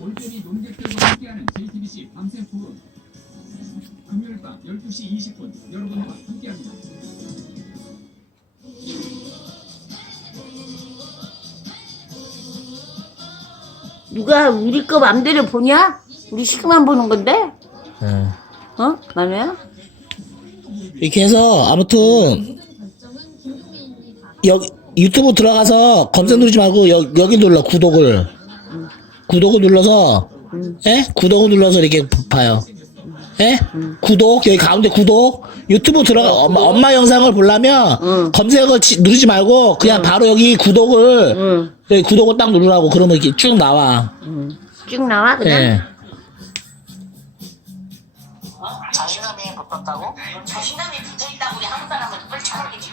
올빼미 농객들과 함께하는 JTBC 밤새 토론 금요일 밤 12시 20분 여러분과 함께합니다. 누가 우리 거 맘대로 보냐? 우리 시그만 보는 건데? 응. 어? 맞아요? 이렇게 해서 아무튼 여기 유튜브 들어가서 검색 누르지 말고 여, 여기 눌러 구독을 구독을 눌러서 예 구독을 눌러서 이렇게 봐요 예 구독 여기 가운데 구독 유튜브 들어가 엄마, 엄마 영상을 보려면 응. 검색을 치- 누르지 말고 그냥 바로 여기 구독을 응. 여기 구독을 딱 누르라고 그러면 이렇게 쭉 나와 응. 쭉 나와 그냥? 예 자신감이 붙었다고? 자신감이 붙어 있다고 우리 한국 사람은 뻘쳐하게 지